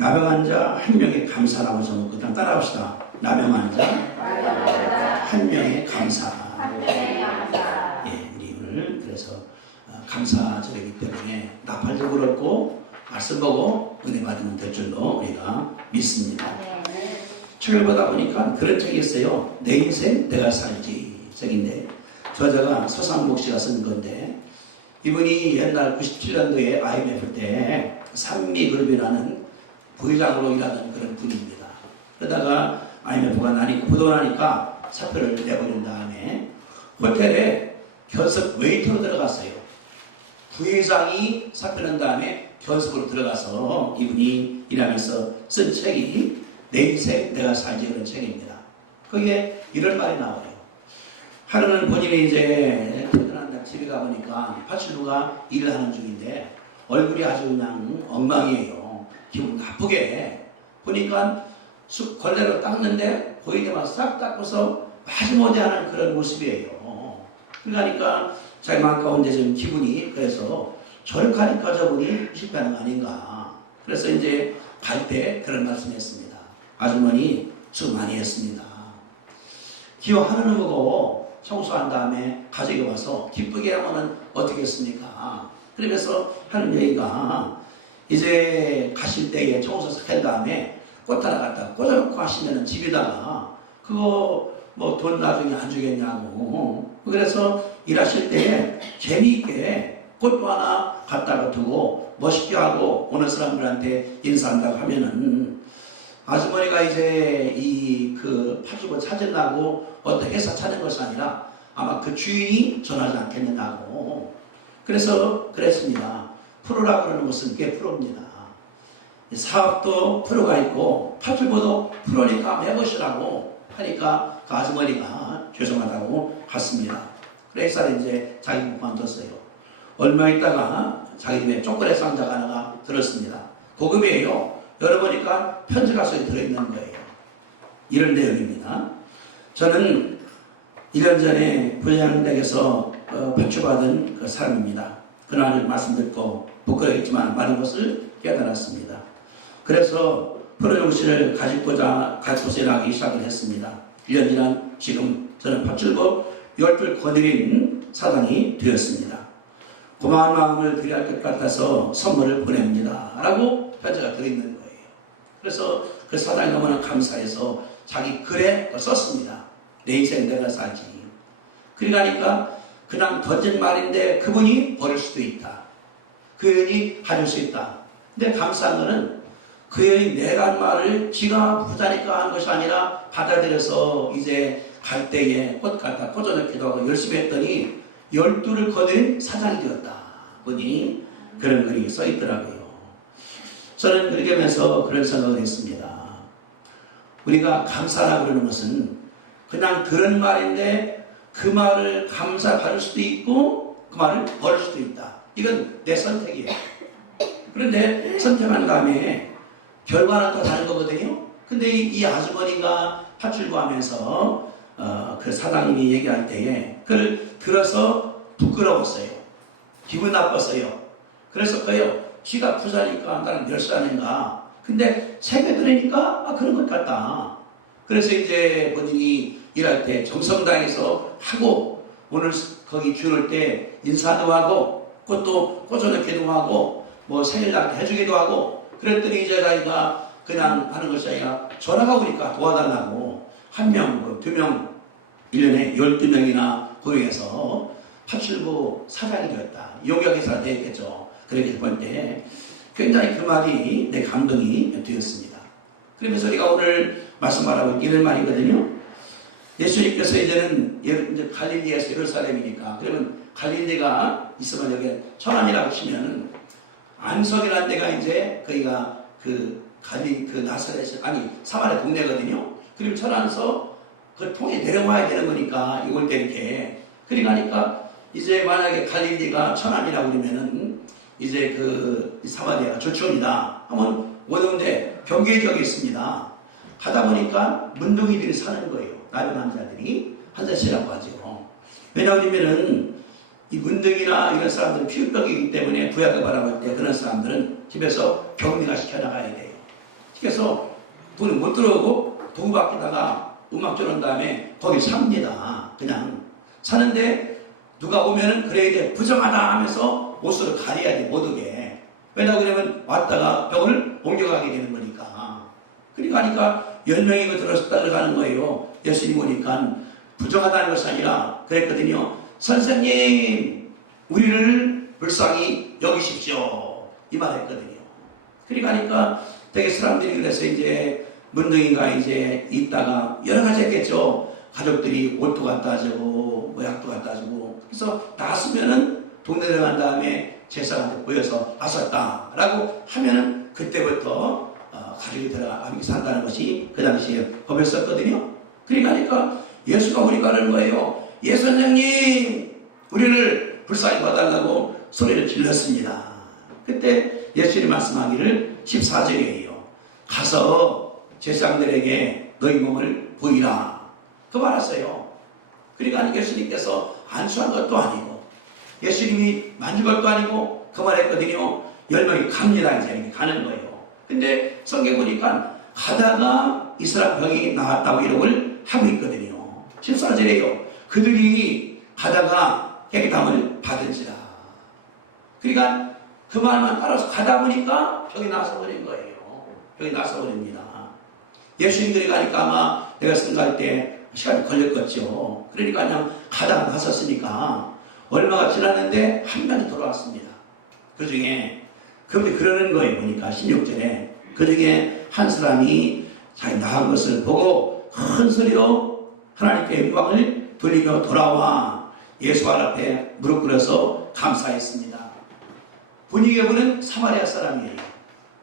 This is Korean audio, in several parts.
나병한 자 한 명의 감사라고 적었거든. 따라합시다. 나병한 자 한 명의 감사. 예, 우리 오늘 그래서 감사절이기 때문에 나팔도 그렇고 말씀 보고 은혜 받으면 될 줄로 우리가 믿습니다. 책을 보다 보니까 그런 책이 있어요. 내 인생 내가 살지 책인데 저자가 서상목 씨가 쓴 건데 이분이 옛날 97년도에 IMF 때 산미그룹이라는 부회장으로 일하던 그런 분입니다. 그러다가 IMF가 부도가 나니까 사표를 내버린 다음에 호텔에 견습 웨이터로 들어갔어요. 부회장이 사표 낸 다음에 견습으로 들어가서 이분이 일하면서 쓴 책이 내 인생 내가 살지 그런 책입니다. 거기에 이런 말이 나와요. 하루는 본인이 이제 퇴근한 날 집에 가보니까 파출부가 일을 하는 중인데 얼굴이 아주 그냥 엉망이에요. 기분 나쁘게 보니까 걸레로 닦는데 보이게만 싹 닦고서 마지못해 하는 그런 모습이에요. 그러니까 자기 마음 가운데 좀 기분이 그래서 저렇게 하니까 저분이 실패하는 거 아닌가. 그래서 이제 갈 때 그런 말씀했습니다. 아주머니 수고 많이 했습니다. 기억 하나는 보고 청소한 다음에 가족이 와서 기쁘게 하면 어떻겠습니까? 그러면서 하는 얘기가 이제 가실 때에 청소 싹 한 다음에 꽃 하나 갖다 꽂아놓고 하시면 집에다가 그거 뭐 돈 나중에 안 주겠냐고. 그래서 일하실 때에 재미있게 꽃도 하나 갖다가 두고 멋있게 하고 오는 사람들한테 인사한다고 하면은 아주머니가 이제 그 파주고 찾으려고 어떤 회사 찾은 것이 아니라 아마 그 주인이 전하지 않겠느냐고. 그래서 그랬습니다. 프로라고 그러는 것은 그게 프로입니다. 사업도 프로가 있고 파출부도 프로니까 해보시라고 하니까 그 아주머니가 죄송하다고 갔습니다. 그래서 이제 자기 못 관뒀어요. 얼마 있다가 자기 집에 초콜릿 상자가 하나가 들었습니다. 고급이에요. 열어보니까 편지가 속에 들어있는 거예요. 이런 내용입니다. 저는 1년 전에 부장댁에서 발주받은 그 사람입니다. 그날 말씀 듣고 부끄러웠지만 많은 것을 깨달았습니다. 그래서 프로정신을 가지고자 일하기 시작을 했습니다. 1년 지난 지금 저는 파출부 10줄 거느린 사장이 되었습니다. 고마운 마음을 드려야 할 것 같아서 선물을 보냅니다. 라고 편지가 들어있는 거예요. 그래서 그 사장이 너무나 감사해서 자기 글에 썼습니다. 내 인생 내가 살지. 그러니까 그냥 던진 말인데 그분이 버릴 수도 있다. 그 여인이 가질 수 있다. 근데 감사한 거는 그 여인이 내가 한 말을 지가 부자니까 한 것이 아니라 받아들여서 이제 갈 때에 꽃 갖다 꽂아놓기도 하고 열심히 했더니 12를 거둔 사장이 되었다. 보니 그런 글이 써 있더라고요. 저는 그렇게 하면서 그런 생각을 했습니다. 우리가 감사라고 그러는 것은 그냥 들은 말인데 그 말을 감사받을 수도 있고 그 말을 버릴 수도 있다. 이건 내 선택이에요. 그런데 선택한 다음에 결과는 또 다른 거거든요. 근데 이 아주머니가 파출부 하면서 그 사장님이 얘기할 때에 그걸 들어서 부끄러웠어요. 기분 나빴어요. 그래서 그요 지가 부자니까 나는 멸시하는가. 근데 생각해 들으니까 그런 것 같다. 그래서 이제 본인이 일할 때 정성당에서 하고 오늘 거기 주를 때 인사도 하고 꽃도 꽂아놓기도 하고 뭐 생일날 해주기도 하고 그랬더니 이제 자기가 그냥 하는 것이 아니라 전화가 오니까 도와달라고 1명, 2명 1년에 12명이나 고용해서 파출부 사장이 되었다. 용역회사가 되었겠죠. 그렇게 볼 때 굉장히 그 말이 내 감동이 되었습니다. 그러면서 우리가 오늘 말씀하라고 이런 말이거든요. 예수님께서 이제는 이제 갈릴리에서 예루살렘이니까 그러면 갈릴리가 있으면 여기 천안이라고 치면 안석이라는 데가 이제 거기가 그 나사렛 아니 사마리아 동네거든요. 그럼 천안서 그 통에 내려와야 되는 거니까 이걸 때 이렇게 그러니까 이제 만약에 갈릴리가 천안이라고 그러면은 이제 그 사마리아가 조촌이다 하면 오는데 경계 지역에 있습니다. 가다 보니까 문둥이들이 사는 거예요. 나병한 자들이 한자씨라고 하죠. 왜냐하면은 이 문둥이나 이런 사람들은 피부병이기 때문에 부약을 바라볼 때 그런 사람들은 집에서 격리가 시켜나가야 돼요. 그래서 돈을 못 들어오고 도구 밖에다가 음악 줘놓은 다음에 거기 삽니다. 그냥 사는데 누가 오면은 그래 이제 부정하다 하면서 옷으로 가려야 돼, 못 오게. 왜냐고 그러면 왔다가 병을 옮겨가게 되는 거니까. 그러니까 10명이 들어가는 거예요. 예수님 오니까 부정하다는 것이 아니라 그랬거든요. 선생님, 우리를 불쌍히 여기십시오. 이 말 했거든요. 그러니까 되게 사람들이 그래서 이제 문둥이가 이제 있다가 여러 가지 했겠죠. 가족들이 옷도 갖다 주고, 모약도 갖다 주고. 그래서 나왔으면은 동네 들어간 다음에 제사한테 보여서 나섰다라고 하면은 그때부터 가족이 들어가게 산다는 것이 그 당시에 법이었거든요. 그러니까 예수가 우리가 하는 거예요. 예 선생님, 우리를 불쌍히 봐달라고 소리를 질렀습니다. 그때 예수님이 말씀하기를 14절이에요. 가서 제사장들에게 너희 몸을 보이라. 그 말했어요. 그러니까 예수님께서 안수한 것도 아니고 예수님이 만진 것도 아니고 그 말했거든요. 10명이 갑니다. 이제 가는 거예요. 근데 성경 보니까 가다가 이 사람 병이 나왔다고 기록을 하고 있거든요. 14절에요. 그들이 가다가 깨끗함을 받은지라. 그러니까 그 말만 따라서 가다 보니까 병이 나서 버린 거예요. 병이 나서 버립니다. 예수님들이 가니까 아마 내가 생각할 때 시간이 걸렸겠죠. 그러니까 그냥 가다가 나섰으니까 얼마가 지났는데 한 명이 돌아왔습니다. 그 중에 그분이 그러는 거예요. 보니까 16절에 그 중에 한 사람이 자기 나간 것을 보고 큰 소리로 하나님께 영광을 돌리며 돌아와 예수 앞에 무릎 꿇어서 감사했습니다. 분위기에 보는 사마리아 사람이에요.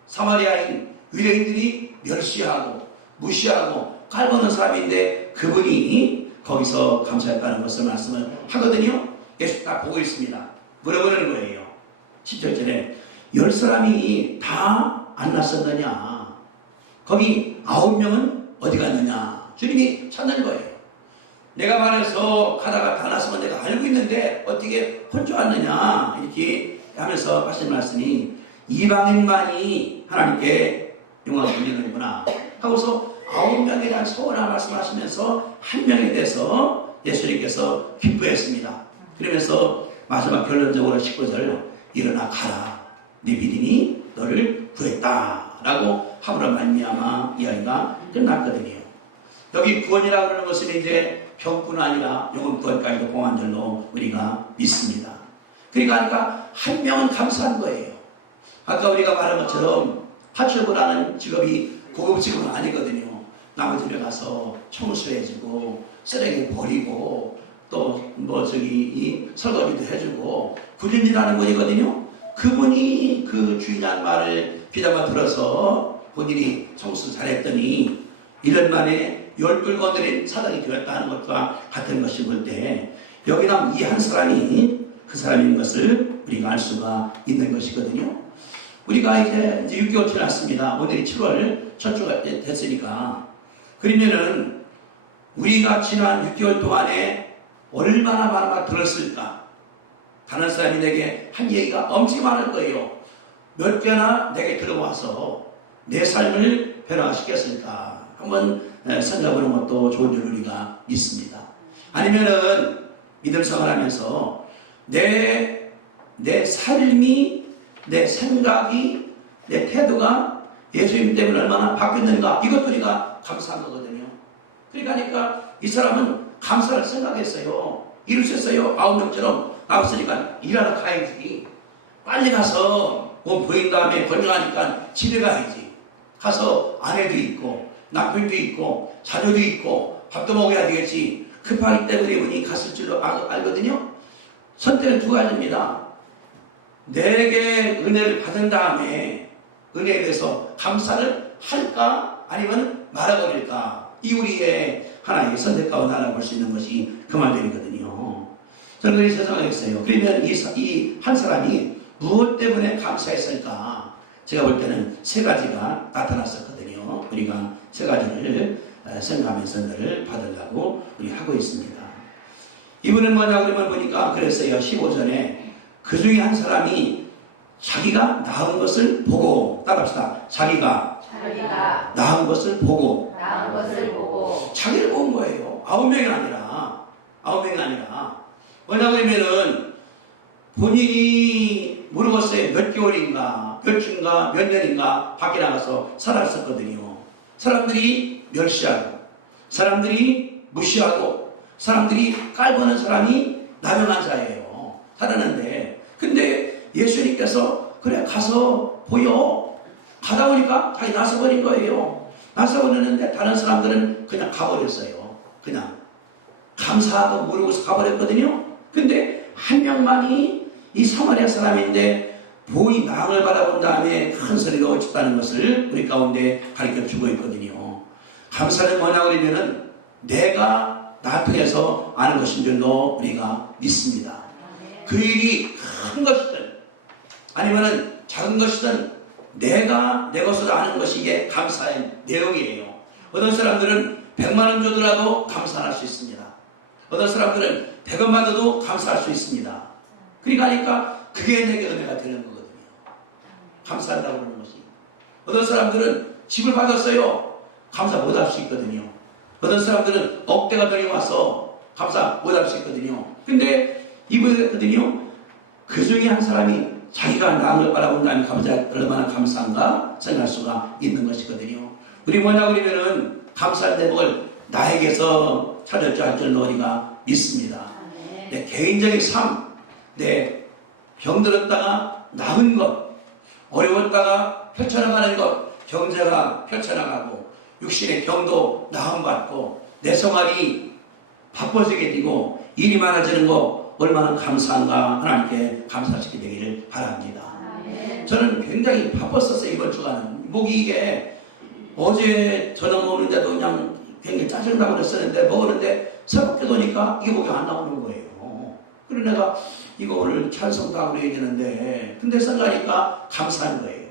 사마리아인 유대인들이 멸시하고 무시하고 깔보는 사람인데 그분이 거기서 감사했다는 것을 말씀을 하거든요. 예수 딱 보고 있습니다. 물어보는 거예요. 17절에 10사람이 다 안 났었느냐? 거기 9명은 어디 갔느냐? 주님이 찾는 거예요. 내가 말해서 가다가 다 났으면 내가 알고 있는데 어떻게 혼자 왔느냐? 이렇게 하면서 하신 말씀이 이방인만이 하나님께 영광을 돌리는구나 하고서 9명에 대한 소원을 말씀하시면서 한 명에 대해서 예수님께서 기뻐했습니다. 그러면서 마지막 결론적으로 19절 일어나 가라. 네 믿음이 너를 구했다 라고 함으로 말미암아 이야기가 끝났거든요. 여기 구원이라고 하는 것은 이제 병뿐 아니라 영혼 구원까지도 공한 줄로 우리가 믿습니다. 그러니까 한 명은 감사한 거예요. 아까 우리가 말한 것처럼 파출부라는 직업이 고급 직업은 아니거든요. 남의 집에 가서 청소해주고 쓰레기 버리고 또 이 설거지도 해주고 군인이라는 분이거든요. 그분이 그 주인한 말을 귀담아 들어서 본인이 청소 잘했더니 1년 만에 10뿔 건드린 사장이 되었다는 것과 같은 것이 볼 때 여기 나온 이 한 사람이 그 사람인 것을 우리가 알 수가 있는 것이거든요. 우리가 이제 6개월 지났습니다. 오늘이 7월 첫 주가 됐으니까 그러면은 우리가 지난 6개월 동안에 얼마나 많은 말 들었을까? 다른 사람이 내게 한 얘기가 엄청 많을 거예요. 몇 개나 내게 들어와서 내 삶을 변화시켰을까? 한번 생각해보는 것도 좋은 줄 우리가 믿습니다. 아니면은 믿음 생활하면서 내 삶이, 내 생각이, 내 태도가 예수님 때문에 얼마나 바뀌었는가? 이것도 우리가 감사한 거거든요. 그러니까 이 사람은 감사를 생각했어요. 이루셨어요. 9명처럼 나왔으니까 일하러 가야지. 빨리 가서 몸 보인 다음에 건강하니까 집에 가야지. 가서 아내도 있고 남편도 있고 자녀도 있고 밥도 먹어야 되겠지. 급하기 때문에 이분이 갔을 줄로 알거든요. 선택은 두 가지입니다. 내게 은혜를 받은 다음에 은혜에 대해서 감사를 할까 아니면 말아버릴까. 이 우리의 하나의 선택 가운데 알아볼 수 있는 것이 그 말들이거든요. 저는 그렇게 생각했어요. 그러면 이 한 사람이 무엇 때문에 감사했을까? 제가 볼 때는 세 가지가 나타났었거든요. 우리가 세 가지를 생각하면서 늘 받으려고 우리 하고 있습니다. 이분은 뭐냐 그러면 보니까 그랬어요. 15절에 그 중에 한 사람이 자기가 낳은 것을 보고, 따라합시다. 자기가 낳은 것을 보고, 자기를 본 거예요. 9명이 아니라. 뭐냐 그러면은 본인이 모르겠어요. 몇 개월인가, 몇 주인가, 몇 년인가 밖에 나가서 살았었거든요. 사람들이 멸시하고, 사람들이 무시하고, 사람들이 깔보는 사람이 나병한 자예요. 살았는데, 근데 예수님께서 그래 가서 보여. 가다 보니까 자기 나서버린 거예요. 나서버렸는데 다른 사람들은 그냥 가버렸어요. 그냥 감사하고 모르고서 가버렸거든요. 근데 한 명만이 이 사마리아 사람인데 보이 낭을 바라본 다음에 큰 소리로 어쨌다는 것을 우리 가운데 가르쳐 주고 있거든요. 감사는 뭐냐 그러면은 내가 나 통해서 아는 것인 줄로 우리가 믿습니다. 그 일이 큰 것이든 아니면은 작은 것이든 내가 내 것으로 아는 것이 이게 감사의 내용이에요. 어떤 사람들은 100만 원 줘더라도 감사할 수 있습니다. 어떤 사람들은 100원 받아도 감사할 수 있습니다. 그러니까 그게 내게 은혜가 되는 거거든요. 감사한다고 그러는 것이. 어떤 사람들은 집을 받았어요. 감사 못할 수 있거든요. 어떤 사람들은 억대가 돈이 와서 감사 못할 수 있거든요. 근데 이거거든요. 그 중에 한 사람이 자기가 남을 바라본 다음에 얼마나 감사한가 생각할 수가 있는 것이거든요. 우리 뭐냐 그러면은 감사한 대목을 나에게서 찾을 줄 알 줄로 우리가 믿습니다. 내 개인적인 삶, 내 병들었다가 나은 것, 어려웠다가 펼쳐나가는 것, 경제가 펼쳐나가고 육신의 병도 나음받고 내 생활이 바빠지게 되고 일이 많아지는 거 얼마나 감사한가 하나님께 감사시키게 되기를 바랍니다. 저는 굉장히 바빴었어요. 이번 주간은 목이 이게 어제 저녁 먹는데도 그냥 굉장히 짜증나고 그랬었는데 먹었는데 새벽에 도니까 이게 목이 안 나오는 거예요. 그래서 내가 이거 오늘 찬송도 하고 얘기했는데 근데 생각하니까 감사한 거예요.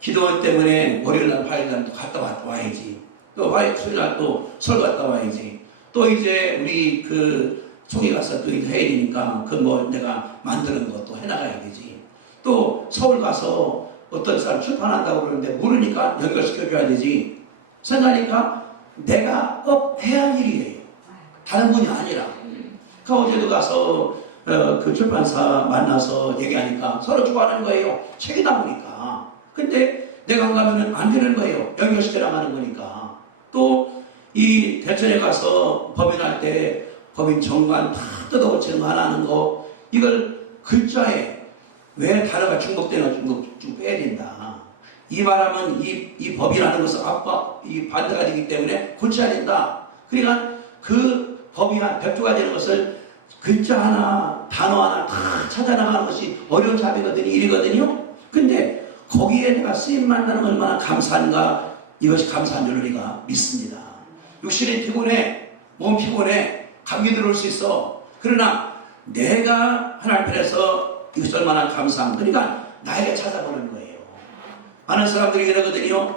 기도 때문에 월요일날 화요일날 또 갔다 와야지. 또 수요일날 또 설 갔다 와야지. 또 이제 우리 그 총회 가서 또 해야 되니까 그 뭐 내가 만드는 것도 해나가야 되지. 또 서울 가서 어떤 사람 출판한다고 그러는데 모르니까 연결시켜줘야 되지. 생각하니까 내가 꼭 해야 할 일이에요. 다른 분이 아니라. 그 어제도 가서 그 출판사 만나서 얘기하니까 서로 좋아하는 거예요. 책이 나오니까. 근데 내가 안 가면은 안 되는 거예요. 연결시켜 나가는 거니까. 또 이 대천에 가서 법인할 때 법인 정관 다 뜯어고치는 거 하나 하는 거 이걸 글자에 왜 단어가 중복되나 중복 빼야 된다. 이 말하면 이 법이라는 것은 앞과 이 반대가 되기 때문에 고쳐야 된다. 그러니까 그 법이나 대표가 되는 것을 글자 하나 단어 하나 다 찾아나가는 것이 어려운 작업이거든요. 일이거든요. 근데 거기에 내가 쓰임 만나는 얼마나 감사한가 이것이 감사한 줄 우리가 믿습니다. 육신이 피곤해 몸 피곤해 감기 들어올 수 있어. 그러나 내가 하나님 편에서 이것이 얼마나 감사한 그러니까 나에게 찾아보는 거예요. 많은 사람들이 그러거든요.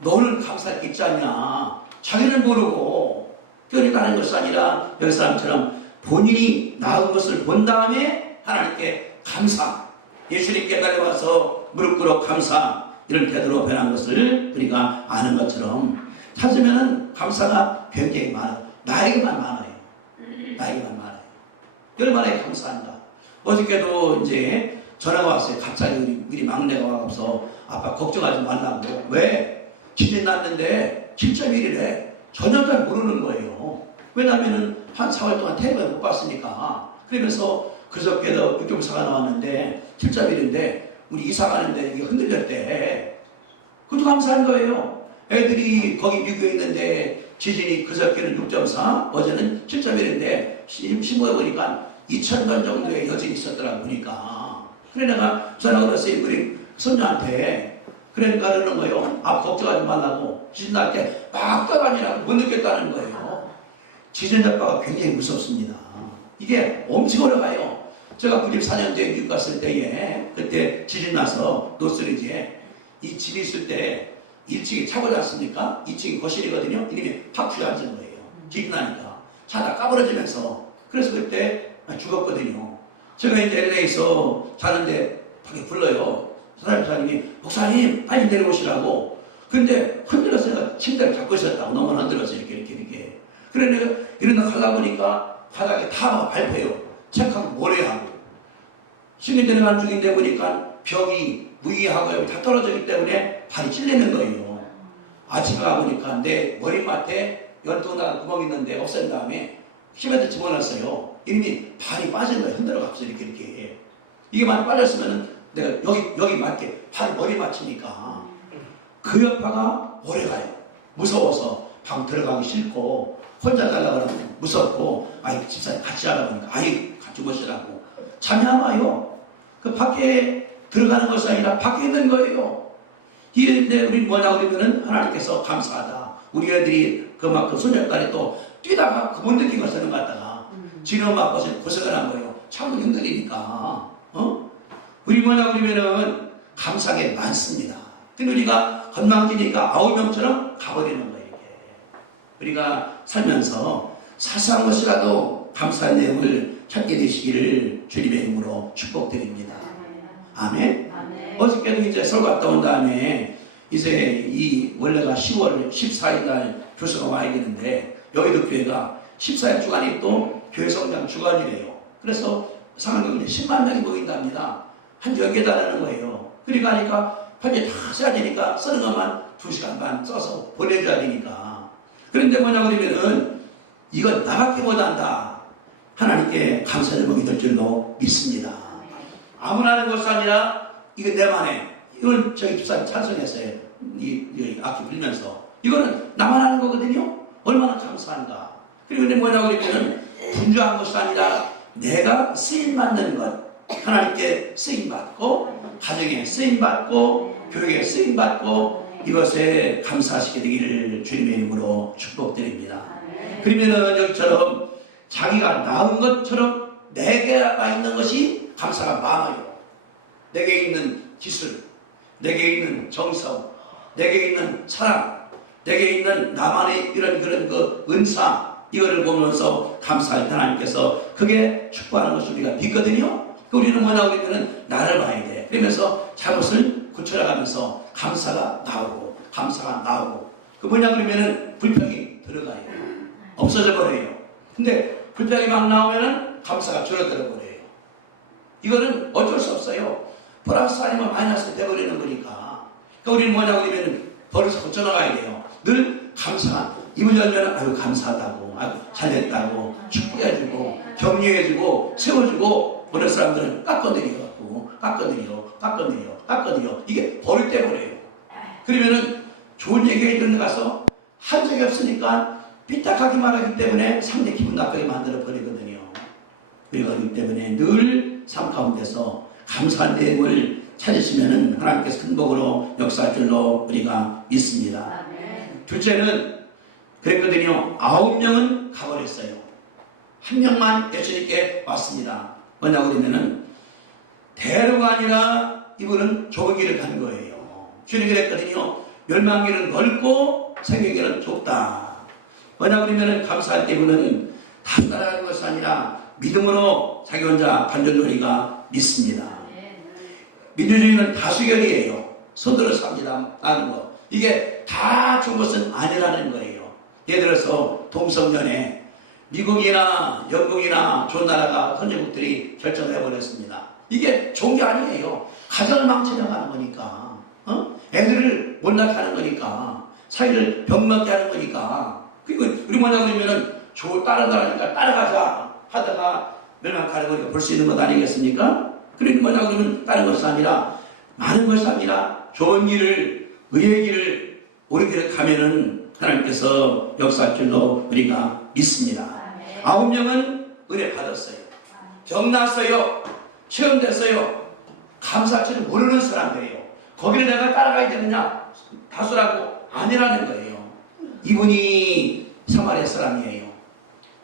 너는 감사할 게 있지 않냐. 자기는 모르고 그러니까 하는 것이 아니라 여기 사람처럼 본인이 나은 것을 본 다음에 하나님께 감사. 예수님께 달려와서 무릎 꿇어 감사. 이런 태도로 변한 것을 우리가 아는 것처럼 찾으면 감사가 굉장히 많아요. 나에게만 많아요. 나에게만 많아요. 얼마나 감사한가. 어저께도 이제 전화가 왔어요. 갑자기 우리 막내가 와서 아빠 걱정하지 말라고. 왜? 지진 났는데 7.1이래. 전혀 잘 모르는 거예요. 왜냐하면 한 4월 동안 텔레비전 못 봤으니까. 그러면서 그저께도 육경사가 나왔는데 7.1인데 우리 이사 가는데 이게 흔들렸대. 그것도 감사한 거예요. 애들이 거기 미국에 있는데 지진이 그저께는 6.4 어제는 7.1인데 심어보니까 2,000번 정도의 여진이 있었더라고 보니까. 그래 내가 전화가 왔어요. 우리 손녀한테. 그러니까 그러는 거예요. 아 걱정하지 말라고. 지진 날 때 막 떠다니라고 못 느꼈다는 거예요. 지진 작가가 굉장히 무섭습니다. 이게 엄청 어려가요. 제가 94년도에 미국 갔을 때에 그때 지진 나서 노스리지에 이 집이 있을 때 1층이 차고 잤습니까? 2층이 거실이거든요. 이름이 팍 주저앉은 거예요. 지진 나니까. 차가 까부러지면서. 그래서 그때 죽었거든요. 제가 이제 LA에서 자는데 밖에 불러요. 사장님이 목사님 빨리 내려오시라고. 근데 흔들어서 내가 침대를 잡고 있었다고. 너무 흔들어서 이렇게. 그래 내가 이러다 가다 보니까 바닥에 타바가 밟혀요. 책하고 모래하고. 신이 내려가는 중인데 보니까 벽이 무기하고 다 떨어지기 때문에 발이 찔리는 거예요. 아침에 가보니까 내 머리맡에 연통나가 구멍이 있는데 없앤 다음에 힘에다 집어넣었어요. 이미 발이 빠진 거예요. 흔들어가면서 이렇게. 이게 많이 빠졌으면 내가 여기 맞게 발 머리 맞추니까 그 여파가 오래 가요. 무서워서 방 들어가기 싫고 혼자 가려고 하면 무섭고 집사님 같이 하라고 하니까 같이 오시라고 잠이 안 와요. 그 밖에 들어가는 것이 아니라 밖에 있는 거예요. 이런데 우리 뭐냐고 그러면은 하나님께서 감사하다. 우리 애들이 그만큼 소녀딸이 또 뛰다가 그못 느낀 걸 쓰는 것 같다가 진호 맞고 고생을 한 거예요. 참 힘들으니까. 우리 뭐냐고 그러면은 감사한 게 많습니다. 근데 우리가 건망지니까 9명처럼 가버리는 거예요. 이렇게. 우리가 살면서 사소한 것이라도 감사한 내용을 찾게 되시기를 주님의 이름으로 축복드립니다. 아멘. 어저께도 이제 서울 갔다 온 다음에 이제 원래가 10월 14일 날 교수가 와야 되는데 여의도 교회가 14일 주간이 또 교회 성장 주간이래요. 그래서 상한경에 10만 명이 모인답니다. 한 10개 달하는 거예요. 그러니까 하니까 편지 다 써야 되니까 쓰는 것만 2시간 반 써서 보내줘야 되니까. 그런데 뭐냐고 그러면은 이건 나밖에 못한다. 하나님께 감사를 먹이 될 줄로 믿습니다. 아무나 하는 것이 아니라 이거 내만의 이걸 저희 집사님 찬송했어요. 이 악기 불면서 이거는 나만 하는 거거든요. 얼마나 감사한가. 그리고 근데 뭐냐고 그러면은 분주한 것이 아니라 내가 쓰임받는 것, 하나님께 쓰임받고 가정에 쓰임받고 교회에 쓰임받고 이것에 감사하시게 되기를 주님의 이름으로 축복드립니다. 그러면은 여기처럼 자기가 낳은 것처럼 내게가 있는 것이 감사가 많아요. 내게 있는 기술, 내게 있는 정성, 내게 있는 사랑, 내게 있는 나만의 이런 그런 그 은사, 이거를 보면서 감사할 때 하나님께서 그게 축복하는 것을 우리가 믿거든요. 우리는 뭐냐고 하면 나를 봐야 돼. 그러면서 잘못을 고쳐나가면서 감사가 나오고 그 뭐냐 그러면은 불평이 들어가요. 없어져 버려요. 근데 불평이 막 나오면은 감사가 줄어들어 버려요. 이거는 어쩔 수 없어요. 플러스 아니면 마이너스 돼버리는 거니까. 그러니까 우리는 뭐냐고 하면 버릇을 고쳐나가야 돼요. 늘 감사. 입을 열면 아유 감사하다고, 아유 잘됐다고 축복해주고 격려해주고 세워주고 보는 사람들은 깎아내려 이게 버릇 돼버려요. 그러면은 좋은 얘기가 있는 데 가서 한 적이 없으니까 삐딱하게 말하기 때문에 상대 기분 나쁘게 만들어 버리거든요. 그러기 때문에 늘 삶 가운데서 감사한 내용을 찾으시면은 하나님께서 큰 복으로 역사할 줄로 우리가 믿습니다. 둘째는 그랬거든요. 9명은 가버렸어요. 한 명만 예수님께 왔습니다. 뭐냐고 그러면은 대로가 아니라 이분은 좁은 길을 간 거예요. 주님이 그랬거든요. 멸망길은 넓고 생명길은 좁다. 뭐냐고 그러면은 감사할 때 이분은 다 따라가는 것이 아니라 믿음으로 자기 혼자 반전놀이가 믿습니다. 민주주의는 다수결이에요. 손으로 삽니다. 하는 거. 이게 다 좋은 것은 아니라는 거예요. 예를 들어서 동성연애 미국이나 영국이나 좋은 나라가 선진국들이 결정해버렸습니다. 이게 좋은 게 아니에요. 가정을 망쳐나가는 거니까. 애들을 못나게 하는 거니까. 사회를 병먹게 하는 거니까. 그리고 우리 뭐냐 그러면은 다른 나라니까 따라가자 하다가 멸망가는 거니까 볼 수 있는 것 아니겠습니까? 그리고 뭐냐 그러면 다른 것이 아니라 많은 것이 아니라 좋은 길을 의의 길을 옳은 길을 가면은 하나님께서 역사할 줄로 우리가 믿습니다. 9명은 은혜 받았어요. 병났어요. 체험됐어요. 감사할 줄 모르는 사람들이에요. 거기를 내가 따라가야 되느냐? 다수라고 아니라는 거예요. 이분이 사마리아 사람이에요.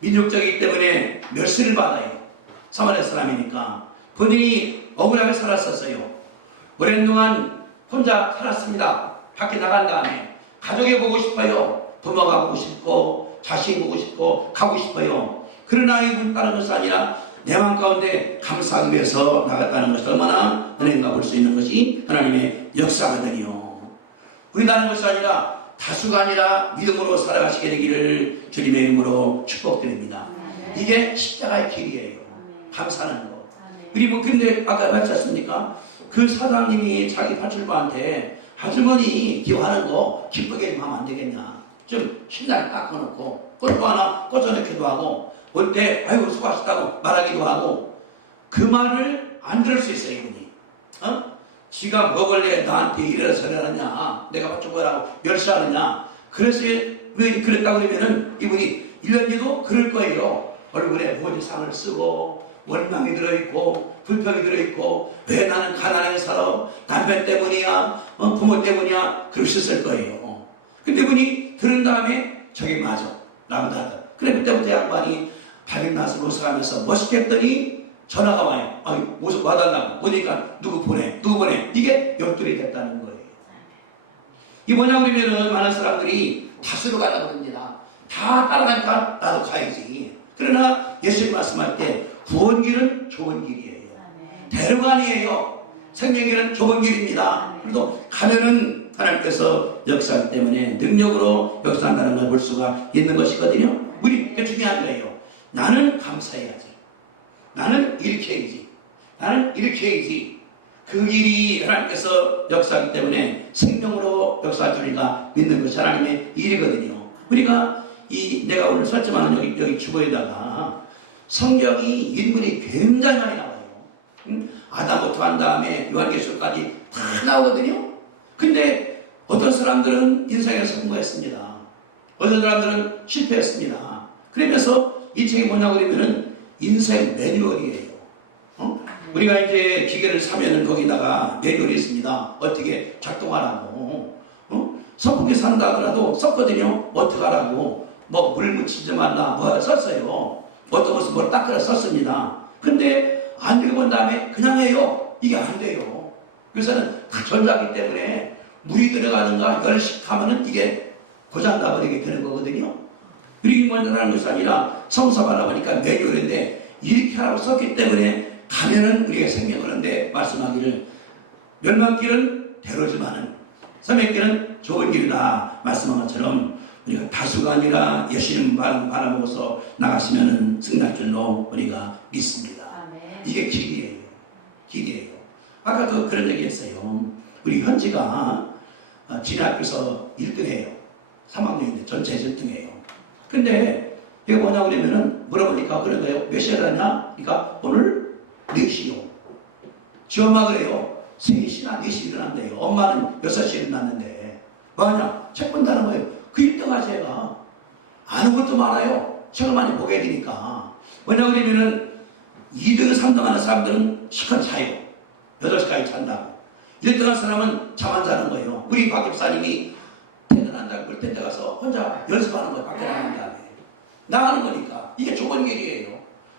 민족적이기 때문에 멸시를 받아요. 사마리아 사람이니까. 본인이 억울하게 살았었어요. 오랜 동안 혼자 살았습니다. 밖에 나간 다음에 가족이 보고 싶어요. 부모가 보고 싶고 자식이 보고 싶고 가고 싶어요. 그러나 이분 다른 것이 아니라 내 마음 가운데 감사하기 위해서 나갔다는 것이 얼마나 은혜인가 볼 수 있는 것이 하나님의 역사거든요. 우리나라는 것이 아니라 다수가 아니라 믿음으로 살아가시게 되기를 주님의 이름으로 축복드립니다. 이게 십자가의 길이에요. 감사하는 거. 그리고 근데 아까 말했지 않습니까? 그 사장님이 자기 파출부한테 아주머니 기도하는 거 기쁘게 하면 안 되겠냐. 좀 신나게 닦아놓고 꽃도 하나 꽂아놓기도 하고 올 때 아이고 수고하셨다고 말하기도 하고 그 말을 안 들을 수 있어요. 이분이. 지가 먹을래 나한테 이래서 저래하느냐 내가 파출부라고 멸시하느냐. 그래서 왜 그랬다고 그러면은 이분이 1년 뒤도 그럴 거예요. 얼굴에 보지상을 쓰고 원망이 들어있고 불평이 들어있고 왜 나는 가난하게 살아? 남편 때문이야? 부모 때문이야? 그러셨을 거예요. 근데 그분이 들은 다음에 저게 맞아 라고 하더라. 그래 그때부터 양반이 발인나서 로스가면서 멋있게 했더니 전화가 와요. 모습 와달라고. 보니까 누구 보내 이게 연결이 됐다는 거예요. 이게 뭐냐고 그러면은 많은 사람들이 다수로 가려고 합니다. 다 따라가니까 나도 가야지. 그러나 예수님 말씀할 때 구원길은 좁은 길이에요. 대로관이에요. 생명길은 좁은 길입니다. 그래도 가면은 하나님께서 역사하기 때문에 능력으로 역사한다는 걸 볼 수가 있는 것이거든요. 우리 그게 중요한 거예요. 나는 감사해야지. 나는 이렇게 해야지. 나는 이렇게 해야지. 그 일이 하나님께서 역사하기 때문에 생명으로 역사할 줄이가 믿는 것이 하나님의 일이거든요. 우리가 내가 오늘 설정하는 여기 주보에다가 성경이 인물이 굉장히 많이 나와요. 아담부터 한 다음에 요한계시록까지 다 나오거든요. 근데 어떤 사람들은 인생에서 성공했습니다. 어떤 사람들은 실패했습니다. 그러면서 이 책이 뭐냐고 그러면은 인생 매뉴얼이에요. 우리가 이제 기계를 사면은 거기다가 매뉴얼이 있습니다. 어떻게 작동하라고. 선풍기 산다 하더라도 썼거든요. 어떻게 하라고. 뭐 물 묻히지 말라 뭐 썼어요. 어떤 것은 뭘 닦으라 썼습니다. 근데 안 읽어본 다음에 그냥 해요. 이게 안 돼요. 그래서는 다 전자기 때문에 물이 들어가는가 열식하면은 이게 고장나버리게 되는 거거든요. 그리고 먼저 하는 것이 아니라 성서하다 보니까 매뉴얼인데 이렇게 하라고 썼기 때문에 가면은 우리가 생명을 하는데 말씀하기를 멸망길은 대로지만은 생명길은 좋은 길이다 말씀한 것처럼 우리가 다수가 아니라 예수님 바라보고서 나가시면은 승리할 줄로 우리가 믿습니다. 이게 길이에요. 길이에요. 아까도 그런 얘기 했어요. 우리 현지가 진학교에서 1등해요. 3학년인데 전체 1등해요. 근데 이게 뭐냐고 그러면은 물어보니까 그런 거예요. 몇 시에 일어났냐? 그러니까 오늘 4시요. 지 엄마가 그래요. 3시나 4시 일어난대요. 엄마는 6시에 일어났는데 뭐하냐? 책 본다는 거예요. 그 1등하 제가 아는 것도 많아요. 책을 많이 보게 되니까. 뭐냐고 그러면은 2등, 3등 하는 사람들은 시간 자요. 8시까지 잔다고. 1등 한 사람은 잠 안 자는 거예요. 우리 박 집사님이 퇴근한다고 그럴 때 가서 혼자 연습하는 거예요. 밖에 나간 다음에. 나가는 거니까. 이게 좋은 길이에요.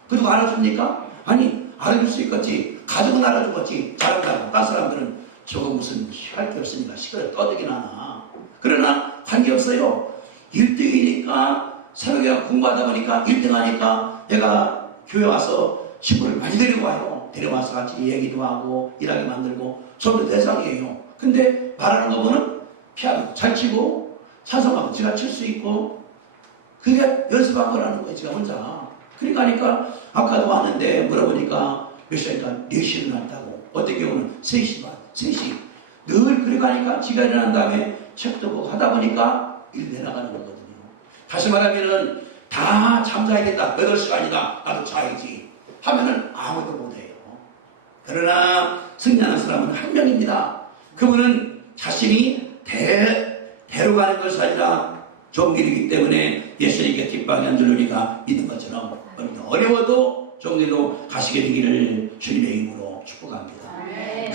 그래도 알아줍니까? 아니, 알아줄 수 있겠지. 가족은 알아주겠지. 잘한다고. 다른 사람들은 저거 무슨 할 게 없으니까 시끄러 떠들긴 하나. 그러나 관계없어요. 1등이니까 새벽에 공부하다 보니까 1등 하니까 내가 교회 와서 친구를 많이 데려와요. 데려와서 같이 얘기도 하고 일하게 만들고 저도 대상이에요. 근데 말하는 거 보면 피아노 잘 치고 찬송하면 제가 칠 수 있고 그게 연습한 거라는 거예요. 제가 혼자. 그러니까 아까도 왔는데 물어보니까 몇 시니까 4시에 일어났다고. 어떤 경우는 3시 반, 3시. 늘 그래 가니까 지가 일어난 다음에 책도 보고 하다 보니까 일 내나가는 거거든요. 다시 말하면은 다 잠자야겠다. 8시간이다. 나도 자야지. 하면은 아무도 못해요. 그러나 승리하는 사람은 한 명입니다. 그분은 자신이 대로 가는 것이 아니라 좋은 길이기 때문에 예수님께 뒷방에 앉을 우리가 믿는 것처럼 어려워도 좋은 길로 가시게 되기를 주님의 이름으로 축복합니다.